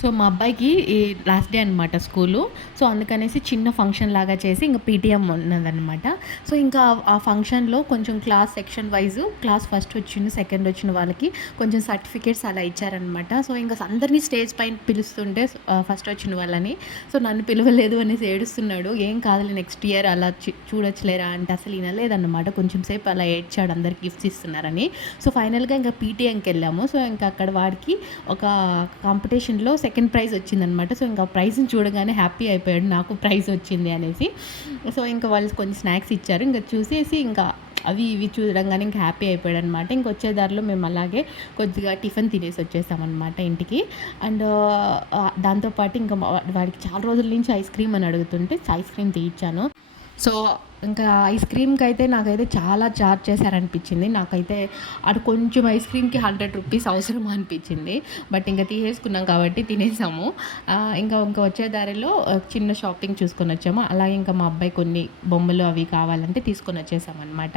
So, మా అబ్బాయికి ఈ లాస్ట్ డే అనమాట స్కూలు. సో, అందుకనేసి చిన్న ఫంక్షన్ లాగా చేసి ఇంక పీటీఎం ఉన్నదనమాట. సో, ఇంకా ఆ ఫంక్షన్‌లో కొంచెం class section Vaisu class first వచ్చింది, సెకండ్ వచ్చిన వాళ్ళకి కొంచెం సర్టిఫికేట్స్ అలా ఇచ్చారనమాట. సో, ఇంక అందరిని స్టేజ్ పైన పిలుస్తుంటే ఫస్ట్ వచ్చిన వాళ్ళని. సో, నన్ను పిలవలేదు అనేసి ఏడుస్తున్నాడు. "ఏం కాదులే నెక్స్ట్ ఇయర్ అలా చూడొచ్చులేరా" అంటే అసలు ఇనలేదన్నమాట. కొంచెం సేపు అలా ఏడ్చాడు అందరికి గిఫ్ట్స్ ఇస్తున్నారని. సో, ఫైనల్‌గా ఇంకా పీటీఎంకెళ్ళాము. సో, ఇంకా అక్కడ వాడికి ఒక కాంపిటీషన్‌లో సెకండ్ ప్రైజ్ వచ్చిందనమాట. సో, ఇంకా ప్రైజ్‌ని చూడగానే హ్యాపీ అయిపోయాడు. నాకు ప్రైజ్ వచ్చింది అనేసి. సో, ఇంకా వాళ్ళు కొన్ని స్నాక్స్ ఇచ్చారు. ఇంక చూసేసి ఇంకా అవి ఇవి చూడంగానే ఇంక హ్యాపీ అయిపోయాడనమాట. ఇంకొచ్చే దారిలో మేము అలాగే కొద్దిగా టిఫిన్ తినేసి వచ్చేసామనమాట ఇంటికి. అండ్ దాంతో పాటు ఇంకా వాడికి చాలా రోజుల నుంచి ఐస్ క్రీమ్ అని అడుగుతుంటే ఐస్ క్రీమ్ తీయిచ్చాను. సో, ఇంకా ఐస్ క్రీమ్‌కైతే నాకైతే చాలా చార్జ్ చేశారనిపించింది. నాకైతే అటు కొంచెం ఐస్ క్రీమ్‌కి రూ. 100 అవసరమా అనిపించింది. బట్ ఇంక తీసేసుకున్నాం కాబట్టి తినేసాము. ఇంకా వచ్చే దారిలో చిన్న షాపింగ్ చూసుకొనొచ్చాము. అలాగే ఇంకా మా అబ్బాయి కొన్ని బొమ్మలు అవి కావాలంటే తీసుకొనొచ్చేసామనమాట.